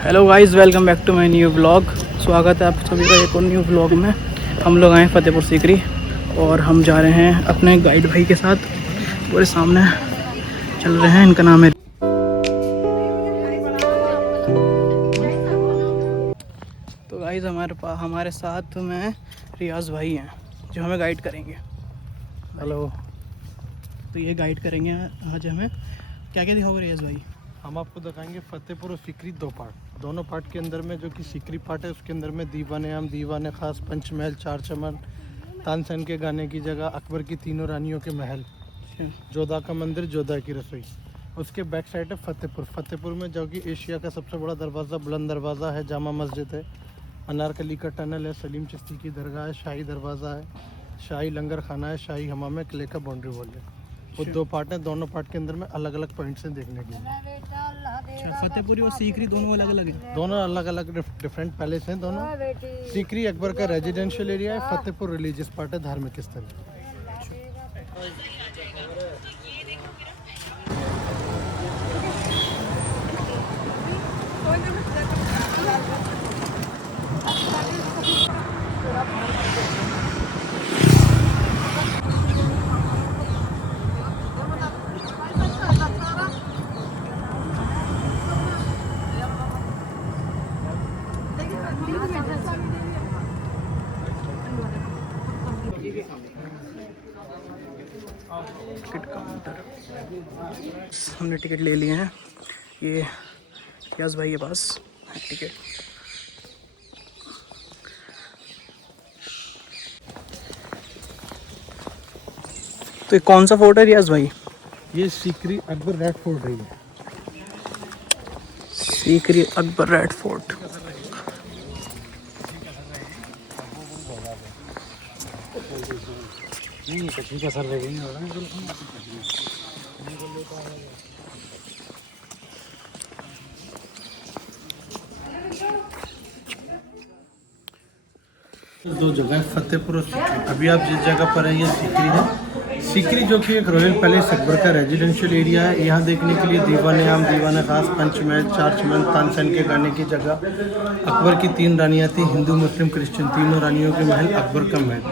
Hello guys, welcome back to my new vlog. स्वागत है आप सभी का एक और न्यू व्लॉग में। हम लोग आए फतेहपुर सीकरी और हम जा रहे हैं अपने गाइड भाई के साथ। पूरे सामने चल रहे हैं, इनका नाम है। तो गाइस हमारे साथ में रियाज भाई हैं जो हमें गाइड करेंगे। हेलो। तो ये गाइड करेंगे आज हमें। क्या क्या दिखाओगे रियाज भाई? हम आपको दिखाएंगे फतेहपुर और सीकरी दो पार्ट। दोनों पार्ट के अंदर में जो कि सीकरी पार्ट है उसके अंदर में दीवाने आम, दीवाने खास, पंचमहल, चार चमन, तानसेन के गाने की जगह, अकबर की तीनों रानियों के महल, जोधा का मंदिर, जोधा की रसोई। उसके बैक साइड है फतेहपुर। फतेहपुर में जो कि एशिया का सबसे बड़ा दरवाज़ा, बुलंद दरवाज़ा है, जामा मस्जिद है, अनारकली का टनल है, सलीम चिश्ती की दरगाह है, शाही दरवाज़ा है, शाही लंगर खाना है, शाही हमाम है, किले का बाउंड्री वॉल है। वो दो पार्ट हैं। दोनों पार्ट के अंदर में अलग अलग पॉइंट्स हैं देखने के लिए। अच्छा, फतेहपुर और सीकरी दोनों अलग अलग हैं? दोनों अलग अलग डिफरेंट पैलेस हैं दोनों। सीकरी अकबर का रेजिडेंशियल एरिया है, फतेहपुर रिलीजियस पार्ट है, धार्मिक स्थल। टिकट काउंटर, हमने टिकट ले लिए हैं। ये रियाज भाई के पास है टिकट। तो ये कौन सा फोर्ट है रियाज भाई? ये सीकरी अकबर रेड फोर्ट है। Sikri Akbar red fort. दो जगह है, फतेहपुर और सीकरी। अभी आप जिस जगह पर है ये सीकरी है। सीकरी जो कि एक रॉयल पैलेस अकबर का रेजिडेंशियल एरिया है। यहाँ देखने के लिए दीवाने आम, दीवाना खास, पंचमहल, चार चमन, तानसेन के गाने की जगह, अकबर की तीन रानियाँ थी, हिंदू मुस्लिम क्रिश्चियन तीनों रानियों के महल, अकबर का महल,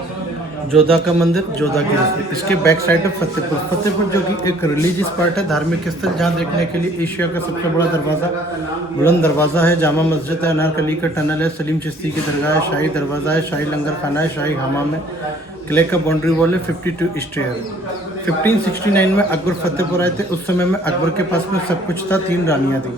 जोधा का मंदिर, जोधा की रसोई। इसके बैक साइड है फतेहपुर। फतेहपुर जो कि एक रिलीजियस पार्ट है, धार्मिक स्थल, जहाँ देखने के लिए एशिया का सबसे बड़ा दरवाज़ा, बुलंद दरवाज़ा है, जामा मस्जिद है, अनारकली का टनल है, सलीम चिश्ती की दरगाह है, शाही दरवाज़ा है, शाही लंगर खाना है, शाही हमाम है, किले का बाउंड्री वॉल है, 52 स्टेयर है। 1569 में अकबर फतेहपुर आए थे। उस समय में अकबर के पास में सब कुछ था, तीन रानियाँ थी,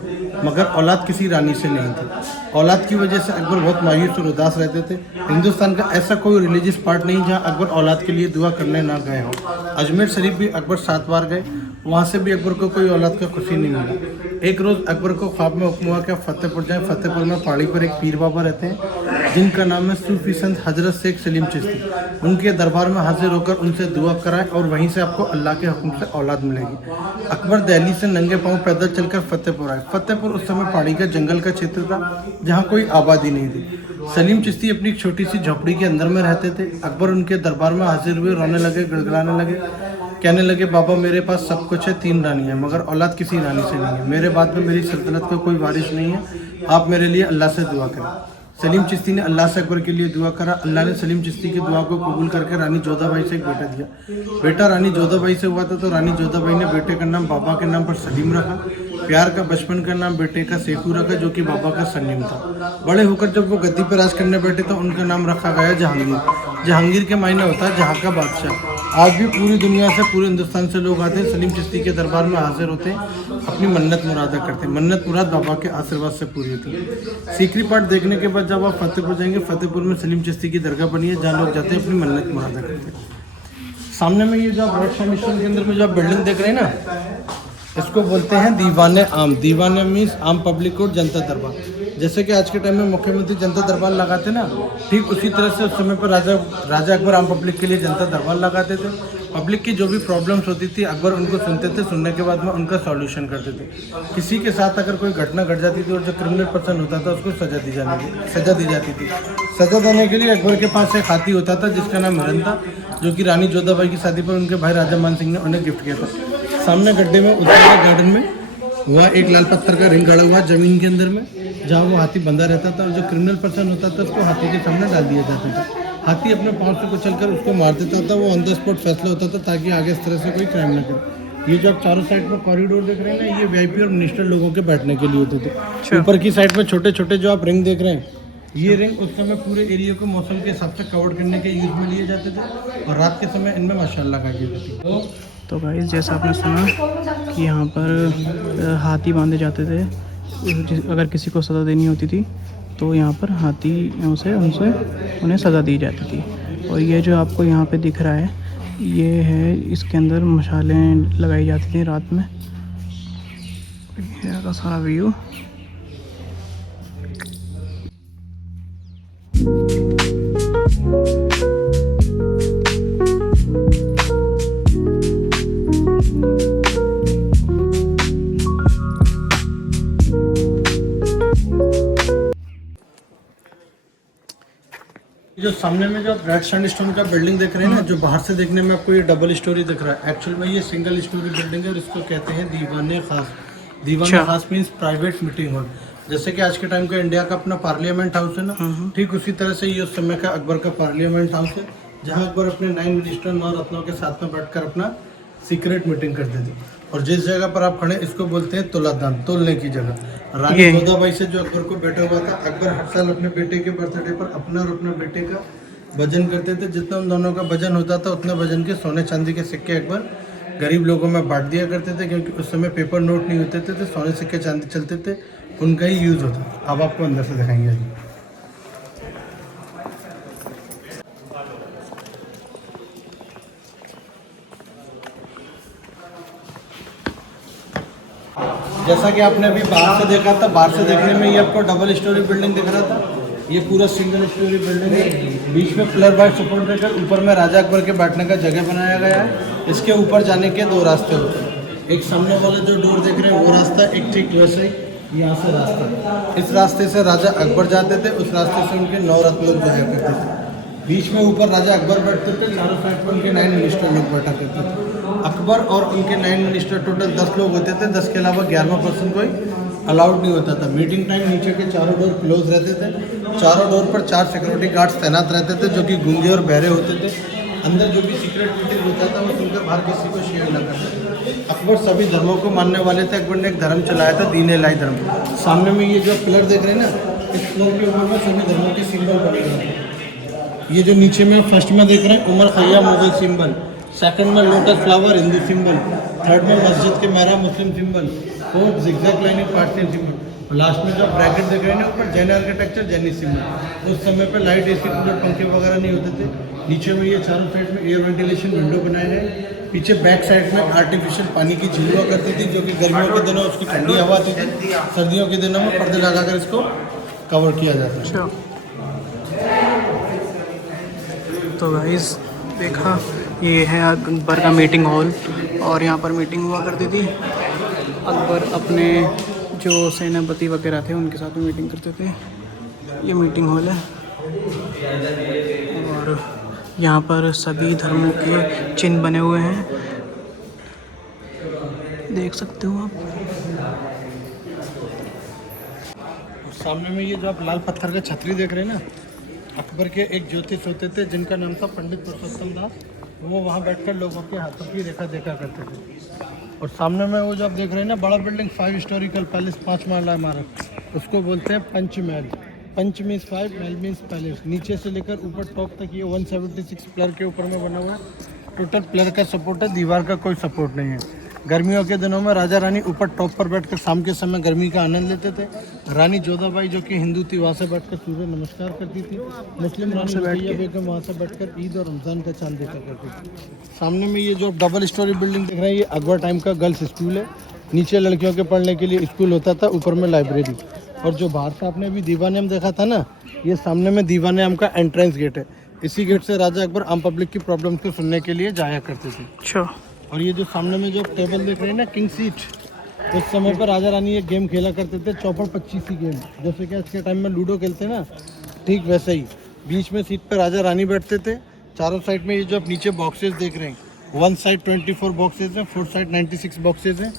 मगर औलाद किसी रानी से नहीं थी। औलाद की वजह से अकबर बहुत मायूस और उदास रहते थे। हिंदुस्तान का ऐसा कोई रिलीजियस पार्ट नहीं जहाँ अकबर औलाद के लिए दुआ करने ना गए हों। अजमेर शरीफ भी अकबर 7 बार गए, वहाँ से भी अकबर को कोई औलाद का खुशी नहीं मिला। एक रोज़ अकबर को ख्वाब में हुक्म हुआ कि आप फतेहपुर जाएँ। फतेहपुर में पहाड़ी पर एक पीर बाबा रहते हैं जिनका नाम है सूफी संत हजरत शेख सलीम चिश्ती। उनके दरबार में हाजिर होकर उनसे दुआ कराएं और वहीं से आपको अल्लाह के हुक्म से औलाद मिलेगी। अकबर दिल्ली से नंगे पांव पैदल चलकर फतेहपुर आए। फतेहपुर उस समय पहाड़ी का जंगल का क्षेत्र था जहाँ कोई आबादी नहीं थी। सलीम चिश्ती अपनी एक छोटी सी झोपड़ी के अंदर में रहते थे। अकबर उनके दरबार में हाजिर हुए, रोने लगे, गिड़गिड़ाने लगे, कहने लगे, बाबा मेरे पास सब कुछ है, 3 रानी है, मगर औलाद किसी रानी से नहीं है। मेरे बाद में मेरी सल्तनत का कोई वारिस नहीं है। आप मेरे लिए अल्लाह से दुआ करें। सलीम चिश्ती ने अल्लाह से अकबर के लिए दुआ करा। अल्लाह ने सलीम चिश्ती की दुआ को कबूल करके रानी जोधाबाई से एक बेटा दिया। बेटा रानी जोधाबाई से हुआ था, तो रानी जोधाबाई ने बेटे का नाम बाबा के नाम पर सलीम रखा। प्यार का बचपन का नाम बेटे का सेखू रखा, जो कि बाबा का सरनेम था। बड़े होकर जब वो गद्दी पर राज करने बैठे तो उनका नाम रखा गया जहांगीर। जहांगीर के मायने होता है जहाँ का बादशाह। आज भी पूरी दुनिया से, पूरे हिंदुस्तान से लोग आते हैं, सलीम चिश्ती के दरबार में हाजिर होते हैं, अपनी मन्नत मुरादा करते हैं। मन्नत मुराद बाबा के आशीर्वाद से पूरी होती है। सीकरी पार्ट देखने के बाद जब आप फतेहपुर जाएंगे, फतेहपुर में सलीम चिश्ती की दरगाह बनी है जहाँ लोग जाते हैं, अपनी मन्नत मुरादा करते हैं। सामने में ये जो आप राइट साइड के अंदर में जो आप बिल्डिंग देख रहे हैं ना, इसको बोलते हैं दीवाने आम। दीवाने मीन्स आम पब्लिक कोर्ट, जनता दरबार। जैसे कि आज के टाइम में मुख्यमंत्री जनता दरबार लगाते ना, ठीक उसी तरह से उस समय पर राजा अकबर आम पब्लिक के लिए जनता दरबार लगाते थे। पब्लिक की जो भी प्रॉब्लम्स होती थी अकबर उनको सुनते थे, सुनने के बाद में उनका सॉल्यूशन करते थे। किसी के साथ अगर कोई घटना घट जाती थी और जो क्रिमिनल पर्सन होता था उसको सजा दी जाती थी। सजा देने के लिए अकबर के पास एक हाथी होता था जिसका नाम हिरन था, जो कि रानी जोधाबाई की शादी पर उनके भाई राजा मान सिंह ने उन्हें गिफ्ट किया था। सामने गड्ढे में उजाला गार्डन में वहाँ एक लाल पत्थर का रिंग गड़ा हुआ है जमीन के अंदर में, जहाँ वो हाथी बंधा रहता था और जो क्रिमिनल पर्सन होता था उसको हाथी के सामने डाल दिया जाता था। हाथी अपने पाँव से कुचलकर उसको मार देता था, वो ऑन द स्पॉट फैसला होता था ताकि आगे इस तरह से कोई क्राइम न करे। ये जो आप चारों साइड में कॉरिडोर देख रहे हैं ना, ये वीआईपी और मिनिस्टर लोगों के बैठने के लिए होते थे। ऊपर की साइड में छोटे छोटे जो आप रिंग देख रहे हैं, ये रिंग उस समय पूरे एरिया को मौसम के हिसाब से कवर करने के यूज में लिए जाते थे और रात के समय इनमें माशाल्लाह लगाई जाती थी। तो गाइस जैसा आपने सुना कि यहाँ पर हाथी बांधे जाते थे, अगर किसी को सज़ा देनी होती थी तो यहाँ पर हाथियों से उन्हें सज़ा दी जाती थी। और ये जो आपको यहाँ पे दिख रहा है, ये है, इसके अंदर मशालें लगाई जाती थी रात में। यहाँ का सारा व्यू। जो सामने में जो रेड सैंडस्टोन का बिल्डिंग देख रहे हैं ना, जो बाहर से देखने में आपको ये डबल स्टोरी दिख रहा है, एक्चुअल में ये सिंगल स्टोरी बिल्डिंग है और इसको कहते हैं दीवाने खास। दीवाने खास मीन्स प्राइवेट मीटिंग हॉल। जैसे कि आज के टाइम का इंडिया का अपना पार्लियामेंट हाउस है ना, ठीक उसी तरह से ये उस समय का अकबर का पार्लियामेंट हाउस है, जहाँ अकबर अपने 9 मिनिस्टर 9 रत्नों के साथ में बैठकर अपना सीक्रेट मीटिंग करते थे। और जिस जगह पर आप खड़े इसको बोलते हैं तुलादान, तोलने की जगह। रानी जोधाबाई से जो अकबर को बेटा हुआ था, अकबर हर साल अपने बेटे के बर्थडे पर अपना और अपने बेटे का वजन करते थे। जितना उन दोनों का वजन होता था उतने वजन के सोने चांदी के सिक्के अकबर गरीब लोगों में बांट दिया करते थे, क्योंकि उस समय पेपर नोट नहीं होते थे, तो सोने सिक्के चांदी चलते थे, उनका ही यूज़ होता था। अब आपको अंदर से दिखाएंगे। जैसा कि आपने अभी बाहर से देखा था, बाहर से देखने में ये आपको डबल स्टोरी बिल्डिंग दिख रहा था, ये पूरा सिंगल स्टोरी बिल्डिंग है। बीच में पिलर बाय सपोर्ट देकर ऊपर में राजा अकबर के बैठने का जगह बनाया गया है। इसके ऊपर जाने के 2 रास्ते होते हैं। एक सामने वाला जो डोर देख रहे हैं वो रास्ता, एक ठीक वैसे ही यहाँ से रास्ता। इस रास्ते से राजा अकबर जाते थे, उस रास्ते से उनके 9 रत्न लोग जाया करते थे। बीच में ऊपर राजा अकबर बैठते थे, चारों साइड पर उनके 9 मिनिस्टर लोग बैठा करते थे। अकबर और उनके 9 मिनिस्टर टोटल 10 लोग होते थे, 10 के अलावा 11वां पर्सन कोई अलाउड नहीं होता था। मीटिंग टाइम नीचे के चारों डोर क्लोज रहते थे। चारों डोर पर 4 सिक्योरिटी गार्ड्स तैनात रहते थे, जो कि गूंगे और बहरे होते थे। अंदर जो भी सीक्रेट मीटिंग होता था वो सुनकर बाहर किसी को शेयर न करते। अकबर सभी धर्मों को मानने वाले थे। अकबर ने एक धर्म चलाया था, दीन इलाही धर्म। सामने में ये जो पिलर देख रहे हैं ना, इस पिलर के ऊपर में सभी धर्मों के सिंबल बने हुए हैं। ये जो नीचे में फर्स्ट में देख रहे हैं Omar Khayyam Mughal symbol, second में lotus flower Hindu symbol, third में मस्जिद के मेहराब Muslim symbol, fourth zigzag line Parthian symbol, last में जो ब्रैकेट देख रहे हैं ना ऊपर जैन आर्किटेक्चर जैनी सिंबल। उस समय पे लाइट एसी कूलर पंखे वगैरह नहीं होते थे। नीचे में ये चारों साइड में एयर वेंटिलेशन विंडो बनाए गए। पीछे बैक साइड में आर्टिफिशियल पानी की झील हुआ करती थी, जो कि गर्मियों के दिनों उसकी ठंडी हवा आती थी, सर्दियों के दिनों में पर्दे लगाकर इसको कवर किया जाता है। तो गाइस देखा, ये है अकबर का मीटिंग हॉल और यहाँ पर मीटिंग हुआ करती थी। अकबर अपने जो सेनापति वगैरह थे उनके साथ में मीटिंग करते थे। ये मीटिंग हॉल है और यहाँ पर सभी धर्मों के चिन्ह बने हुए हैं, देख सकते हो आप। सामने में ये जो आप लाल पत्थर का छतरी देख रहे हैं ना, अकबर के एक ज्योतिष होते थे जिनका नाम था पंडित पुरुषोत्तम दास। वो वहाँ बैठकर लोगों के हाथों की रेखा देखा करते थे। और सामने में वो जो आप देख रहे हैं ना बड़ा बिल्डिंग, 5 हिस्टोरिकल पैलेस, 5 माला इमारत, उसको बोलते हैं पंचमहल। पंच मीन्स 5, महल मीन्स पैलेस। नीचे से लेकर ऊपर टॉप तक ये 176 पिलर के ऊपर में बना हुआ है। टोटल पिलर का सपोर्ट है, दीवार का कोई सपोर्ट नहीं है। गर्मियों के दिनों में राजा रानी ऊपर टॉप पर बैठकर शाम के समय गर्मी का आनंद लेते थे। रानी जोधाबाई जो कि हिंदू थी, वहाँ से बैठकर सूर्य नमस्कार करती थी। मुस्लिम रानी रुकैया बेगम वहाँ से बैठकर ईद और रमज़ान का चांद देखा करती थी। सामने में ये जो डबल स्टोरी बिल्डिंग देख रहे हैं, ये अकबर टाइम का गर्ल्स स्कूल है। नीचे लड़कियों के पढ़ने के लिए स्कूल होता था, ऊपर में लाइब्रेरी। और जो बाहर से आपने अभी दीवाने देखा था ना, ये सामने में दीवाने का एंट्रेंस गेट है। इसी गेट से राजा अकबर आम पब्लिक की प्रॉब्लम्स को सुनने के लिए जाया करते थे। अच्छा। और ये जो सामने में जो टेबल देख रहे हैं ना, किंग सीट, उस समय पर राजा रानी एक गेम खेला करते थे, चौपड़ 25 गेम, जैसे कि आज के टाइम में लूडो खेलते हैं ना, ठीक वैसे ही। बीच में सीट पर राजा रानी बैठते थे। चारों साइड में ये जो आप नीचे बॉक्सेस देख रहे हैं, 1 साइड 24 बॉक्सेस हैं, 4 साइड 96 बॉक्सेस हैं।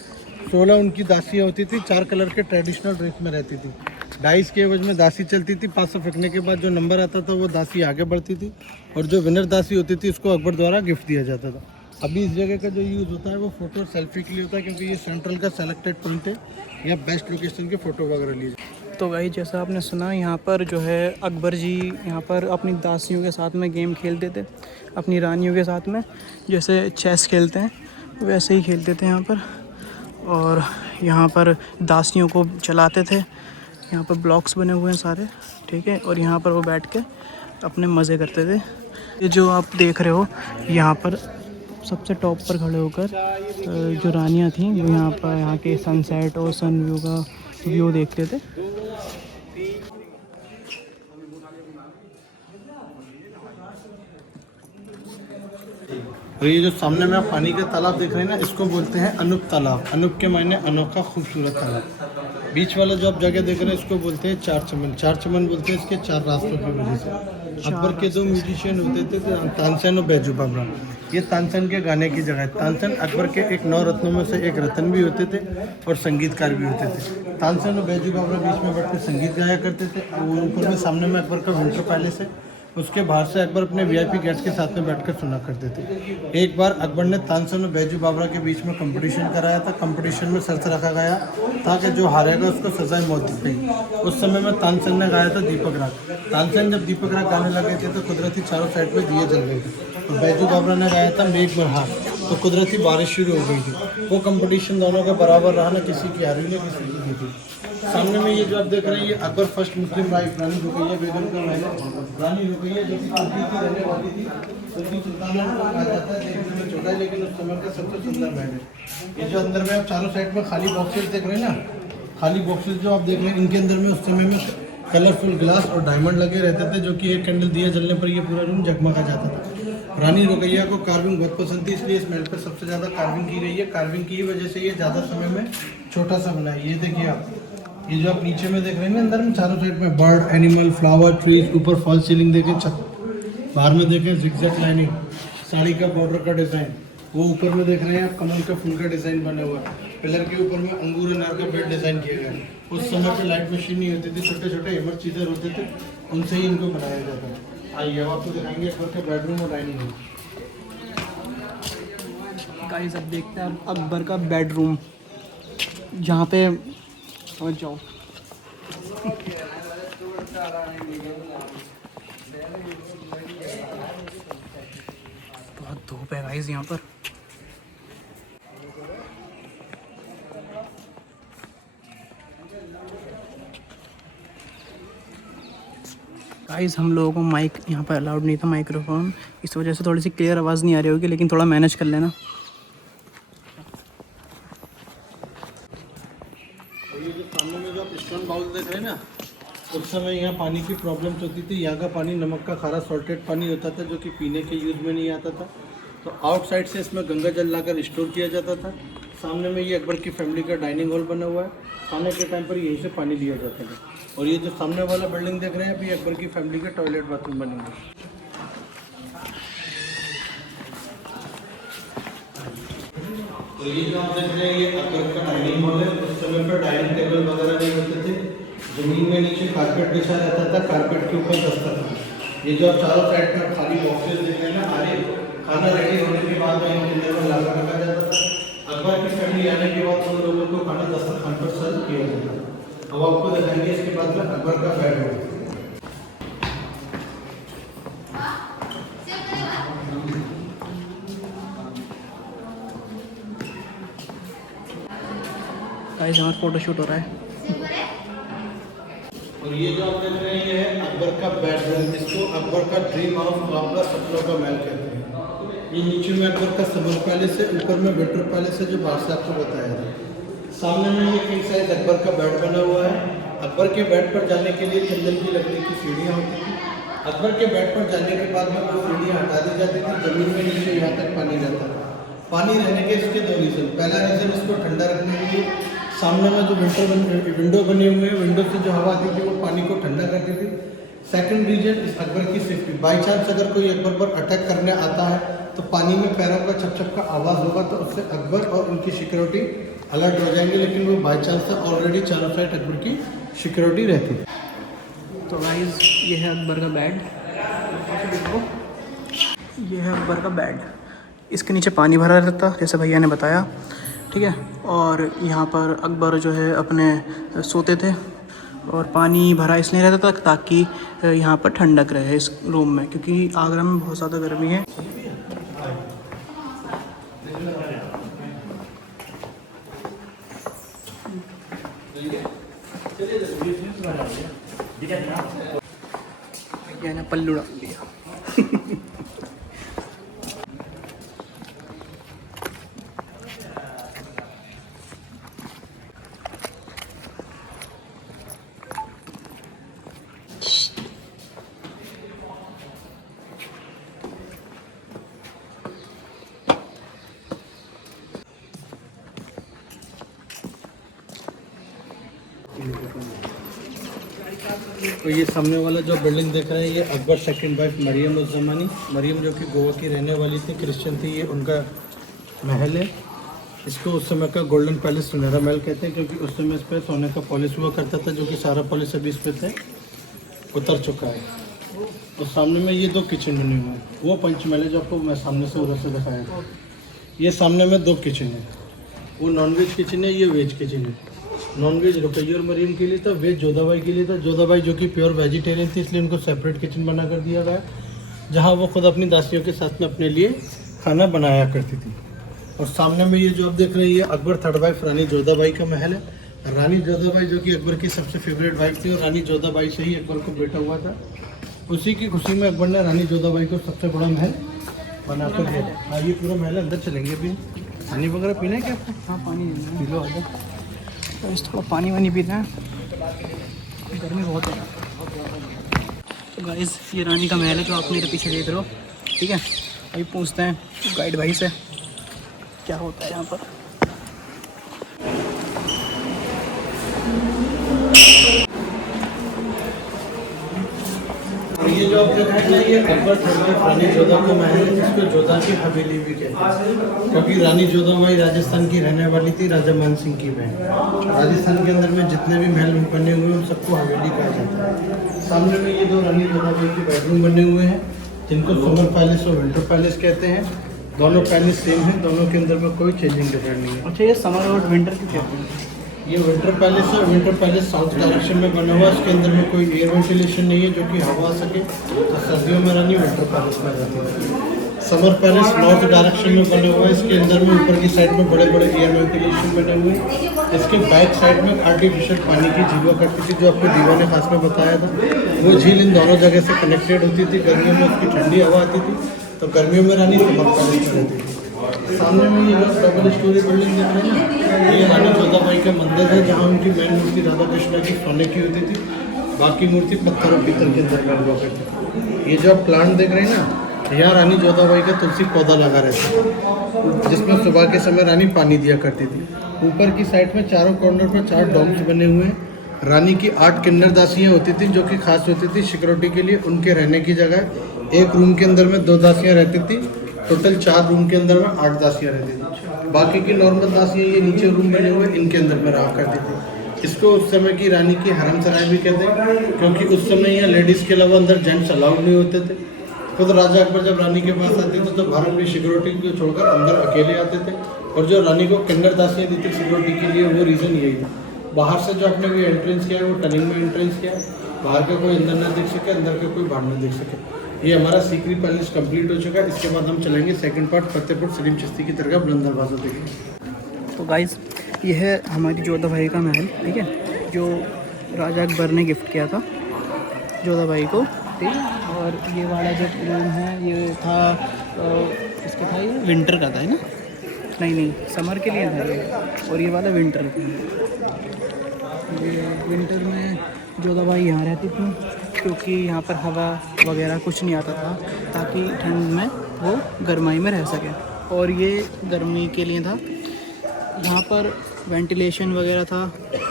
16 उनकी दासियाँ होती थी, 4 कलर के ट्रेडिशनल ड्रेस में रहती थी। डाइस के एवज में दासी चलती थी, 500 फेंकने के बाद जो नंबर आता था वो दासी आगे बढ़ती थी और जो विनर दासी होती थी उसको अकबर द्वारा गिफ्ट दिया जाता था। अभी इस जगह का जो यूज़ होता है वो फ़ोटो और सेल्फी के लिए होता है, क्योंकि ये सेंट्रल का सेलेक्टेड पॉइंट है, या बेस्ट लोकेशन के फ़ोटो वगैरह लिए। तो भाई जैसा आपने सुना, यहाँ पर जो है अकबर जी यहाँ पर अपनी दासियों के साथ में गेम खेलते थे, अपनी रानियों के साथ में, जैसे चेस खेलते हैं वैसे ही खेलते थे यहाँ पर। और यहाँ पर दासियों को चलाते थे। यहाँ पर ब्लॉक्स बने हुए हैं सारे, ठीक है, और यहाँ पर वो बैठ के अपने मज़े करते थे। ये जो आप देख रहे हो यहाँ पर सबसे टॉप पर खड़े होकर जो रानियाँ थीं वो यहाँ पर यहाँ के सनसेट और सन व्यू का व्यू देखते थे। और ये जो सामने में आप पानी का तालाब देख रहे हैं ना, इसको बोलते हैं अनूप तालाब। अनूप के मायने अनोखा, खूबसूरत तालाब। बीच वाला जो आप जगह देख रहे हैं इसको बोलते हैं चार चमन। चार चमन बोलते हैं इसके 4 रास्तों की वजह से। अकबर के 2 म्यूजिशियन होते थे, तानसेन और बैजू बाबरा। ये तानसेन के गाने की जगह है। तानसेन अकबर के एक 9 रत्नों में से एक रत्न भी होते थे और संगीतकार भी होते थे। तानसेन और बैजू बाबरा बीच में बैठ कर संगीत गाया करते थे। वो ऊपर में सामने में अकबर का विंटर पैलेस है, उसके बाहर से अकबर अपने वीआईपी गेस्ट के साथ में बैठकर सुना करते थे। एक बार अकबर ने तानसेन और बैजू बाबरा के बीच में कंपटीशन कराया था। कंपटीशन में शर्त रखा गया ताकि जो हारेगा उसको सजाए मौत दी गई। उस समय में तानसेन ने गाया था दीपक राग। तानसेन जब दीपक राग गाने लगे थे तो कुदरती चारों साइड में दिए जल गए थे। तो बैजू बाबरा ने गाया था मेघ बरहार, तो कुदरती बारिश शुरू हो गई थी। वो कंपटीशन दोनों का बराबर रहा, ना किसी की हारी न किसी की जीती। सामने में ये जो आप देख रहे हैं ये अकबर फर्स्ट मुस्लिम वाइफ रानी रुकैया बेगम का महल है। रानी रुकैया जो कि तुर्की की रहने वाली थी, तुर्की सुल्ताना को कहा जाता है, देखने में छोटा है लेकिन उस समय का सबसे सुंदर महल है। ये जो अंदर में आप चारों साइड में खाली बॉक्सेस देख रहे हैं ना, खाली बॉक्सेस जो आप देख रहे हैं इनके अंदर में उस समय में कलरफुल ग्लास और डायमंड लगे रहते थे, जो कि एक कैंडल दिया जलने पर ये पूरा रूम जगमगा जाता था। रानी रुकैया को कार्विंग बहुत पसंद थी, इसलिए इस महल पर सबसे ज़्यादा कार्विंग की गई है। कार्विंग की वजह से ये ज़्यादा समय में छोटा सा बना है। ये देखिए आप, ये जो आप नीचे में देख रहे हैं ना अंदर में चारों साइड में बर्ड, एनिमल, फ्लावर, ट्रीज, ऊपर फॉल सीलिंग देखें, छत बाहर में देखें जिगजैग लाइनिंग, साड़ी का बॉर्डर का डिज़ाइन, वो ऊपर में देख रहे हैं आप कमल का फूल का डिज़ाइन बना हुआ है। पिलर के ऊपर में अंगूर अनार का बेड डिज़ाइन किया गया है। उस समय पे लाइट मशीन नहीं होती थी, छोटे छोटे हेमर चीज़र होते थे, उनसे ही इनको बनाया जाता है। आइए अब आपको दिखाएंगे अकबर का बेडरूम और डाइनिंग रूम। गाइस अब देखते हैं अकबर का बेडरूम, जहाँ पे समझ जाओ बहुत धूप है गाइस यहाँ पर। गाइस हम लोगों को माइक यहाँ पर अलाउड नहीं था, माइक्रोफोन, इस वजह से थोड़ी सी क्लियर आवाज़ नहीं आ रही होगी, लेकिन थोड़ा मैनेज कर लेना। ये जो सामने में जो आप स्टोन बाउल देख रहे हैं ना, उस समय यहाँ पानी की प्रॉब्लम्स होती थी। यहाँ का पानी नमक का खारा सॉल्टेड पानी होता था, जो कि पीने के यूज़ में नहीं आता था। तो आउटसाइड से इसमें गंगा जल लाकर स्टोर किया जाता था। सामने में ये अकबर की फैमिली का डाइनिंग हॉल बना हुआ है, खाने के टाइम पर यहीं से पानी लिया जाता था। और ये जो सामने वाला बिल्डिंग देख रहे हैं अभी अकबर की फैमिली के टॉयलेट बाथरूम बनेंगे। तो ये जो आप देख रहे हैं ये अकबर का डाइनिंग हॉल है। उस समय पर डाइनिंग टेबल वगैरह नहीं होते थे, जमीन में नीचे कारपेट बिछा रहता था, कारपेट के ऊपर दस्तरखान। ये जो आप चारों साइड पर खाली बॉक्सेस देख रहे हैं ना, आगे खाना रेडी होने के बाद में इनके अंदर लाकर रखा जाता था। अकबर की फैमिली आने के बाद उन लोगों को खाना दस्तरखान पर सर्व किया जाता था। अब आपको दिखाएंगे इसके बाद में अकबर का बेडरूम। गाइस हमारा फोटोशूट हो रहा है। और ये जो आप देख रहे हैं ये है अकबर का बेडरूम, जिसको अकबर का ड्रीम हाउस, ख्वाबगह, सपनों का महल कहते हैं। ये नीचे में अकबर का समर पैलेस है, ऊपर में विंटर पैलेस है जो बाहर से आपको बताया था। सामने में ये किंग साइज अकबर का बेड बना हुआ है। अकबर के बेड पर जाने के लिए चंदन की लकड़ी की सीढ़ियाँ होती थी। अकबर के बेड पर जाने के बाद में वो सीढ़ियाँ हटा दी जाती थी, जमीन में नीचे यहाँ तक पानी रहता था। पानी रहने के इसके 2 रीज़न। पहला रीज़न इसको ठंडा रखने के लिए, सामने में जो विंडो बने हुए हैं, विंडो से जो हवा आती थी वो पानी को ठंडा करती थी। सेकंड रीजन इस अकबर की सेफ्टी। बाई चांस अगर कोई अकबर पर अटैक करने आता है तो पानी में पैरों का छप छप का आवाज़ होगा, तो उससे अकबर और उनकी सिक्योरिटी अलर्ट हो जाएंगे, लेकिन वो बाई चांस से ऑलरेडी चारों साइड अकबर की सिक्योरिटी रहती है। तो गाइस ये है अकबर का बेड, ये है अकबर का बेड। इसके नीचे पानी भरा रहता जैसे भैया ने बताया, ठीक है। और यहाँ पर अकबर जो है अपने सोते थे, और पानी भरा इसलिए रहता था ताकि यहाँ पर ठंडक रहे इस रूम में, क्योंकि आगरा में बहुत ज़्यादा गर्मी है। भैया ने पल्लू डाल दिया। तो ये सामने वाला जो बिल्डिंग देख रहे हैं, ये अकबर सेकंड वाइफ मरियम उस ज़मानी, मरियम जो कि गोवा की रहने वाली थी, क्रिश्चियन थी, ये उनका महल है। इसको उस समय का गोल्डन पैलेस सुनहरा महल कहते हैं, क्योंकि उस समय इस पर सोने का पॉलिश हुआ करता था, जो कि सारा पॉलिश अभी इस पर थे उतर चुका है। और सामने में ये 2 किचन बने हुए हैं, वो पंचमहल है जो आपको मैं सामने से उधर से दिखाया था। ये सामने में 2 किचन है, वो नॉनवेज किचन है, ये वेज किचन है। नॉनवेज रुकैया और मरीम के लिए था, वेज जोधाबाई के लिए था। जोधाबाई जो कि प्योर वेजिटेरियन थी, इसलिए उनको सेपरेट किचन बना कर दिया गया, जहाँ वो खुद अपनी दासियों के साथ में अपने लिए खाना बनाया करती थी। और सामने में ये जो आप देख रहे हैं, ये अकबर थर्ड वाइफ रानी जोधाबाई का महल है। रानी जोधाबाई जो कि अकबर की सबसे फेवरेट वाइफ थी, और रानी जोधाबाई से ही अकबर को बेटा हुआ था। उसी की खुशी में अकबर ने रानी जोधाबाई को सबसे बड़ा महल बना कर दिया। हाँ, ये पूरा महल अंदर चलेंगे भी। पानी वगैरह पीना है क्या आपको? हाँ पानी पी लो, आ जाओ। तो इस थोड़ा पानी वानी पीते हैं, गर्मी बहुत है। तो गाइस ये रानी का महल है जो आप मेरे पीछे देख रहे हो, ठीक है। अभी पूछते हैं गाइड भाई से क्या होता है यहाँ पर। और ये जो आप देख रहे हैं ना, ये अकबर थर्ड वाइफ रानी जोधा का महल है, जिसको जोधा की हवेली भी कहते हैं, क्योंकि रानी जोधाबाई राजस्थान की रहने वाली थी, राजा मान सिंह की बहन। राजस्थान के अंदर में जितने भी महल बने हुए हैं उन सबको हवेली कहा जाता है। सामने में ये 2 रानी जोधाबाई के बेडरूम बने हुए हैं, जिनको समर पैलेस और विंटर पैलेस कहते हैं। दोनों पैलेस सेम है, दोनों के अंदर में कोई चेंजिंग डिफरेंट नहीं है। अच्छा, ये समर और विंटर क्यों कहते हैं? ये विंटर पैलेस है। विंटर पैलेस साउथ डायरेक्शन में बना हुआ है, इसके अंदर में कोई एयर वेंटिलेशन नहीं है जो कि हवा आ सके। तो सर्दियों में रानी विंटर पैलेस में रहती है। समर पैलेस नॉर्थ डायरेक्शन में बना हुआ है, इसके अंदर में ऊपर की साइड में बड़े बड़े एयर वेंटिलेशन बने हुए हैं। इसके बैक साइड में आर्टिफिशियल पानी की झील हुआ करती थी, जो आपको दीवाने खास में बताया था। वो झील इन दोनों जगह से कनेक्टेड होती थी। गर्मियों में उसकी ठंडी हवा आती थी, तो गर्मियों में रानी समर पैलेस में रहती थी। सामने में ये डबल स्टोरी बिल्डिंग देख रहे हैं ना, ये रानी जोधाबाई का मंदिर है, जहाँ उनकी मेन मूर्ति राधा कृष्णा की सोने की होती थी, बाकी मूर्ति पत्थर और पीतल के अंदर में हुआ करती थी। ये जो आप प्लांट देख रहे हैं ना, यहाँ रानी जोधाबाई का तुलसी पौधा लगा रहता है, जिसमें सुबह के समय रानी पानी दिया करती थी। ऊपर की साइड में चारों कॉर्नर पर 4 डोम्स बने हुए हैं। रानी की 8 किन्नर दासियाँ होती थी, जो कि खास होती थी सिक्योरिटी के लिए। उनके रहने की जगह एक रूम के अंदर में 2 दासियाँ रहती थी, टोटल 4 रूम के अंदर में 8 दासियाँ रहती थी। बाकी की नॉर्मल दासियाँ ये नीचे रूम बने हुए इनके अंदर में रहा करती थी। इसको उस समय की रानी की हरम सराय भी कहते हैं, क्योंकि उस समय यहाँ लेडीज़ के अलावा अंदर जेंट्स अलाउड नहीं होते थे। खुद राजा अकबर जब रानी के पास आते थे तो बाहर अपनी सिक्योरिटी को छोड़कर अंदर अकेले आते थे, और जो रानी को किन्नर दासियाँ दी थी सिक्योरिटी के लिए, वो रीज़न यही था। बाहर से जो आपने भी एंट्रेंस किया है वो टनिंग में एंट्रेंस किया है, बाहर का कोई अंदर ना देख सके, अंदर का कोई बाहर ना देख सके। ये हमारा सीकरी पैलेस कंप्लीट हो चुका है। इसके बाद हम चलेंगे सेकंड पार्ट फतेहपुर सलीम चिश्ती की दरगाह बुलंद दरवाज़ा देखेंगे। तो गाइस ये है हमारी जोधाबाई का महल, ठीक है, जो राजा अकबर ने गिफ्ट किया था जोधाबाई को, ठीक है। और ये वाला जो रूम है ये था इसका था, ये विंटर का था, है ना? नहीं समर के लिए था ये, और ये वाला विंटर का। ये विंटर में जोधाबाई यहाँ रहती थी, क्योंकि यहाँ पर हवा वगैरह कुछ नहीं आता था, ताकि ठंड में वो गर्माई में रह सके। और ये गर्मी के लिए था। यहाँ पर वेंटिलेशन वगैरह था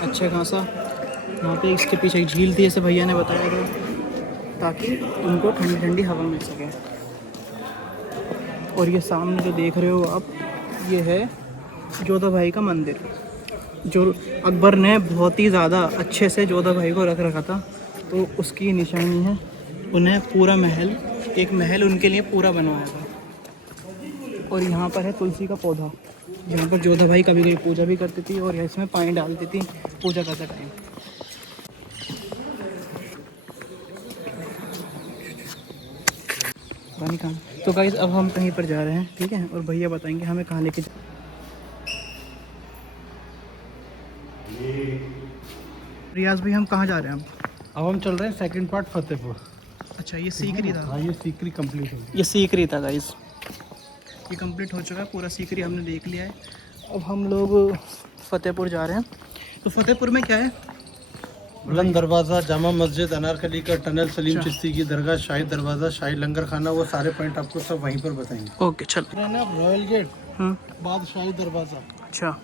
अच्छा खासा। यहाँ पे इसके पीछे एक झील थी, जैसे भैया ने बताया था, ताकि उनको ठंडी ठंडी हवा मिल सके। और ये सामने जो देख रहे हो आप, ये है जोधाबाई का मंदिर, जो अकबर ने बहुत ही ज़्यादा अच्छे से जोधा भाई को रख रखा था, तो उसकी निशानी है। उन्हें पूरा महल, एक महल उनके लिए पूरा बनवाया था। और यहाँ पर है तुलसी का पौधा, जहाँ पर जोधा भाई कभी कभी पूजा भी करती थी और इसमें पानी डालती थी पूजा करते टाइम। पानी कहाँ? तो गाइस अब हम कहीं पर जा रहे हैं, ठीक है, और भैया बताएंगे हमें कहाँ लेके। रियाज भाई हम कहाँ जा रहे हैं अब हम चल रहे हैं सेकंड पार्ट फतेहपुर। अच्छा ये सीकरी था। हाँ, ये सीकरी कंप्लीट हो गई। ये सीकरी था गाइस, ये कंप्लीट हो चुका है पूरा, सीकरी हमने देख लिया है। अब हम लोग फतेहपुर जा रहे हैं। तो फतेहपुर में क्या है? बुलंद दरवाज़ा, जामा मस्जिद, अनारकली का टनल, सलीम चिश्ती की दरगाह, शाही दरवाज़ा, शाही लंगर खाना, वो सारे पॉइंट आपको सब वहीं पर बताएंगे। ओके चल। ना रॉयल गेट, बादशाही दरवाज़ा। अच्छा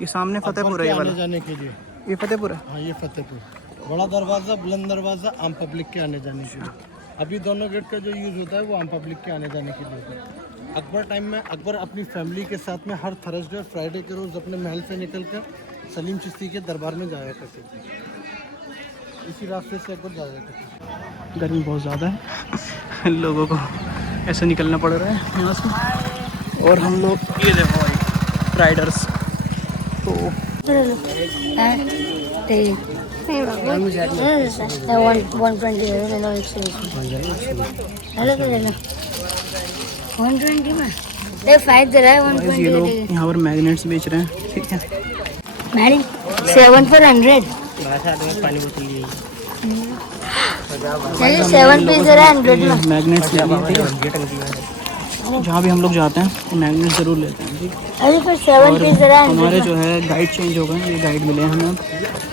ये सामने फतेहपुर है ये वाला? आने जाने के लिए ये फतेहपुर है। हाँ, ये फतेहपुर। बड़ा दरवाज़ा, बुलंद दरवाज़ा आम पब्लिक के आने जाने के लिए। अभी दोनों गेट का जो यूज़ होता है वो आम पब्लिक के आने जाने के लिए होता है। अकबर टाइम में अकबर अपनी फैमिली के साथ में हर थर्सडे और फ्राइडे के रोज़ अपने महल से निकल कर सलीम चिश्ती के दरबार में जाया करते थे। इसी रास्ते से अकबर जाया करते थे। गर्मी बहुत ज़्यादा है लोगों को ऐसे निकलना पड़ रहा है यहाँ से। और हम लोग ये देखो भाई राइडर्स तो ये लोग यहाँ पर मैग्नेट्स बेच रहे हैं, ठीक है। 7 for 100. चलिए 7 पीस 100 में। मैग्नेट्स लेते हैं, ठीक है। जहाँ भी हम लोग जाते हैं तो मैग्नेट ज़रूर लेते हैं, ठीक है। अरे फिर 7 और पीस 100 हमारे जो है गाइड चेंज हो गए, ये गाइड मिले हैं हमें अब,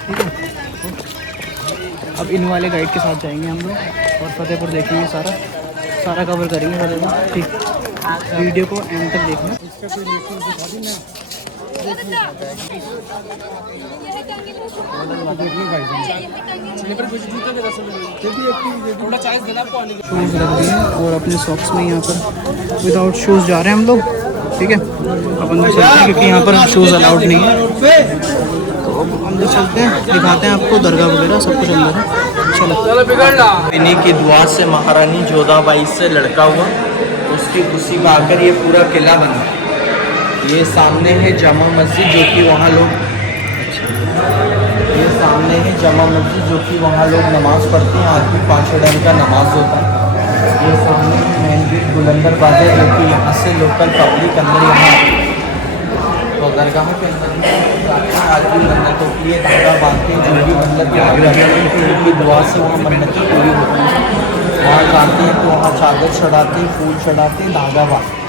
ठीक है। अब इन वाले गाइड के साथ जाएंगे हम लोग और फतेहपुर देखेंगे, सारा कवर करेंगे फतेहपुर, ठीक। वीडियो को एंड तक देखना। शूज़ रख दिए और अपने सॉक्स में यहाँ पर विदाउट शूज़ जा रहे हैं हम लोग, ठीक है। अब अंदर चलते हैं क्योंकि यहाँ पर शूज़ अलाउड नहीं है। तो अब अंदर चलते हैं, दिखाते हैं आपको दरगाह वगैरह सब कुछ अंदर है। चलो। इन्हीं की दुआ से महारानी जोधाबाई से लड़का हुआ, उसकी खुशी में आकर ये पूरा किला बना। ये सामने है जामा मस्जिद जो कि वहाँ लोग ये सामने है जामा मस्जिद जो कि वहाँ लोग नमाज़ पढ़ते हैं। आज भी 5 टाइम का नमाज होता है। ये सामने मेन गेट बुलंदर बाज़ार जो कि यहाँ से लोकल पब्लिक अंदर यहाँ तो दरगाह के अंदर आज भी मन्नतों के लिए धागा बांधते हैं। जो भी मन्नत उनकी दुआ से वहाँ मन्नतें पूरी होती हैं। वहाँ जाते हैं तो वहाँ चादर चढ़ाते हैं, फूल चढ़ाते हैं, धागा बांधते हैं।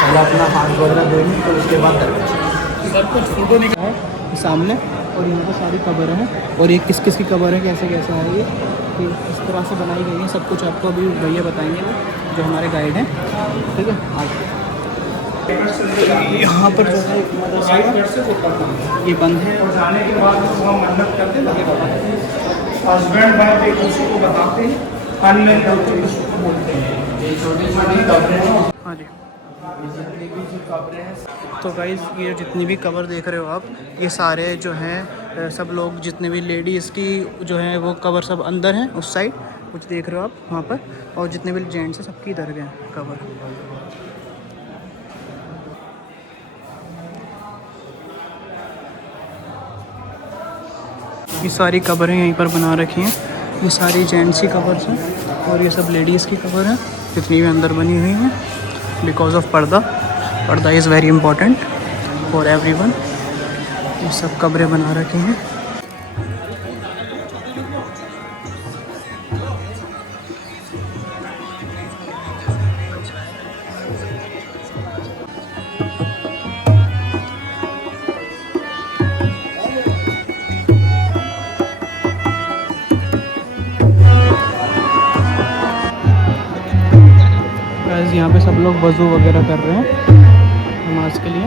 पहले अपना हाथ वगैरह धोएंगे तो उसके बाद सब कुछ फोटो निकाल है सामने और यहाँ पर सारी कबर है और ये किस किस की कबर है, कैसे कैसा है ये, कि इस तरह से बनाई गई है। सब कुछ आपको अभी भैया बताएंगे जो हमारे गाइड हैं, ठीक है। आगे यहाँ पर जो है मदरसा ये बंद है और जाने के बाद वो हम मन्नत करते हैं, हस्बैंड वाइफ एक दूसरे को बताते हैं, बोलते हैं छोटी छोटी कब्रें हैं। हाँ जी, जितनी भी जो कब्रें हैं। तो गाइस ये जितनी भी कबर देख रहे हो आप, ये सारे जो हैं सब लोग, जितने भी लेडीज़ की जो है वो कबर सब अंदर हैं उस साइड, कुछ देख रहे हो आप वहाँ पर, और जितने भी जेंट्स हैं सबकी इधर गए कबर। ये सारी कबरें यहीं पर बना रखी हैं, ये सारी जेंट्स की कबर हैं और ये सब लेडीज़ की कबर हैं जितनी भी अंदर बनी हुई हैं। बिकॉज ऑफ पर्दा is very important for everyone. ये सब कब्रें बना रखी हैं। यहाँ पे सब लोग वज़ू वगैरह कर रहे हैं नमाज के लिए।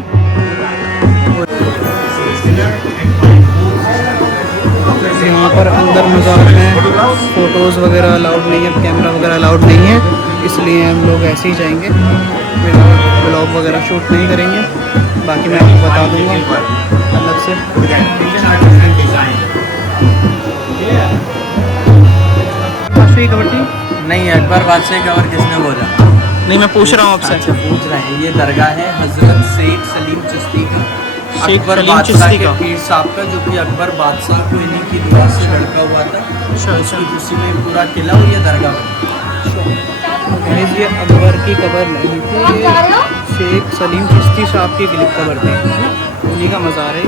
यहाँ पर अंदर मज़ार में फ़ोटोज़ वगैरह अलाउड नहीं है, कैमरा वगैरह अलाउड नहीं है, इसलिए हम लोग ऐसे ही जाएंगे, ब्लॉग वगैरह शूट नहीं करेंगे। बाकी मैं आपको बता दूँगा अलग से। बादशाही कवर थी? नहीं, अकबर बादशाह कवर किसने बोला? नहीं, मैं पूछ रहा हूँ आपसे। अच्छा, पूछ रहे हैं। ये दरगाह है हजरत शेख सलीम चिश्ती का, शेख अकबर सलीम बादशाह चिश्ती के का। पीर साहब का, जो कि अकबर बादशाह को इन्हीं की दुआ से लड़का हुआ था। अच्छा, उसकी खुशी में पूरा किला और ये दरगाह बनी। गाइस ये अकबर की कबर नहीं थी, ये शेख सलीम चिश्ती साहब की कबर थी, उन्हीं का मज़ार है।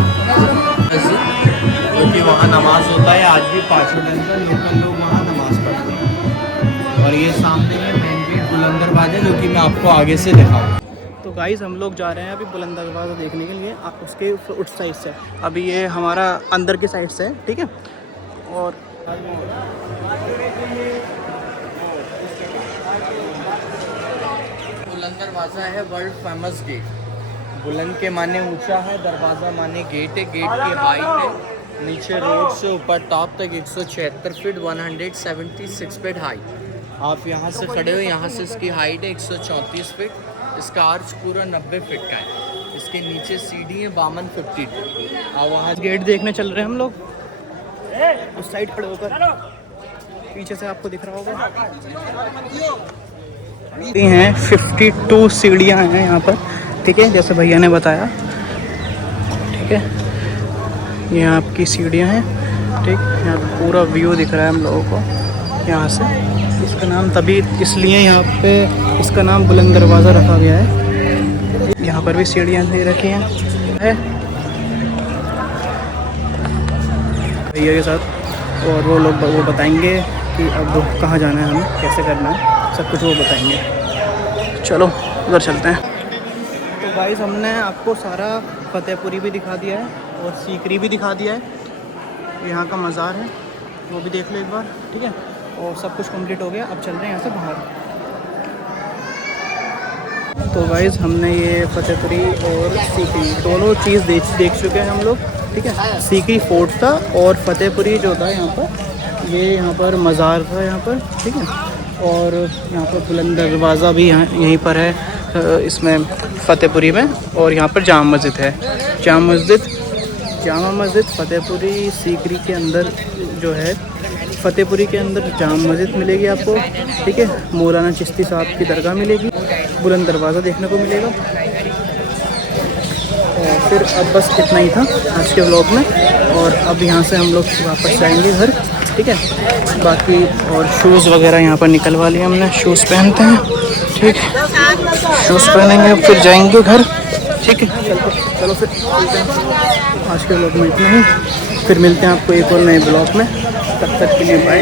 क्योंकि वहाँ नमाज होता है आज भी 5 अंदर लोकल लोग वहाँ नमाज पढ़ते हैं। और ये सामने है मेन गेट बुलंद दरवाजा, जो कि मैं आपको आगे से दिखाऊँ। तो गाइस हम लोग जा रहे हैं अभी बुलंद दरवाज़ा देखने के लिए, उसके उस साइड से। अभी ये हमारा अंदर की साइड से है, ठीक है। और बुलंद दरवाज़ा है वर्ल्ड फेमस गेट। बुलंद के माने ऊंचा है, दरवाज़ा माने गेट है। गेट की हाइट है नीचे रोड से ऊपर टॉप तक 176 फीट 176 फीट हाइट। आप यहाँ से खड़े हो, यहाँ से इसकी हाइट है 134 फीट। इसका आर्च पूरा 90 फीट का है। इसके नीचे सीढ़ी है 52 और वहाँ गेट देखने चल रहे हैं हम लोग, उस साइड खड़े होकर, पीछे से आपको दिख रहा होगा। ये हैं 52 सीढ़ियाँ हैं यहाँ पर, ठीक है, जैसे भैया ने बताया, ठीक है। ये आपकी सीढ़ियाँ हैं, ठीक। यहाँ पे पूरा व्यू दिख रहा है हम लोगों को यहाँ से। इसका नाम तभी इसलिए यहाँ पे इसका नाम बुलंद दरवाज़ा रखा गया है। यहाँ पर भी सीढ़ियाँ दे रखी हैं भैया के साथ, और वो लोग वो बताएंगे कि अब कहाँ जाना है, हमें कैसे करना है, सब कुछ वो बताएंगे। चलो उधर चलते हैं। तो गाइस हमने आपको सारा फतेहपुरी भी दिखा दिया है और सीकरी भी दिखा दिया है। यहाँ का मज़ार है, वो भी देख लो एक बार, ठीक है। और सब कुछ कंप्लीट हो गया, अब चल रहे हैं यहाँ से बाहर। तो गाइस हमने ये फतेहपुरी और सीकरी दोनों चीज़ देख चुके हैं हम लोग, ठीक है। सीकरी फोर्ट था और फतेहपुरी जो था यहाँ पर, ये यहाँ पर मज़ार था यहाँ पर, ठीक है। और यहाँ पर बुलंद दरवाज़ा भी यहीं पर है इसमें फतेहपुरी में। और यहाँ पर जामा मस्जिद है, जामा मस्जिद फतेहपुरी सीकरी के अंदर जो है। फतेहपुरी के अंदर जामा मस्जिद मिलेगी आपको, ठीक है। मौलाना चिश्ती साहब की दरगाह मिलेगी, बुलंद दरवाज़ा देखने को मिलेगा। और फिर अब बस इतना ही था आज के व्लॉग में। और अब यहाँ से हम लोग वापस जाएंगे घर, ठीक है। बाकी और शूज़ वगैरह यहाँ पर निकलवा लिए हमने, शूज़ पहनते हैं, ठीक। शूज़ पहनेंगे फिर जाएंगे घर, ठीक है। चलो फिर मिलते हैं। आज के व्लॉग में इतना ही, फिर मिलते हैं आपको एक और नए ब्लॉग में। तब तक के लिए बाय।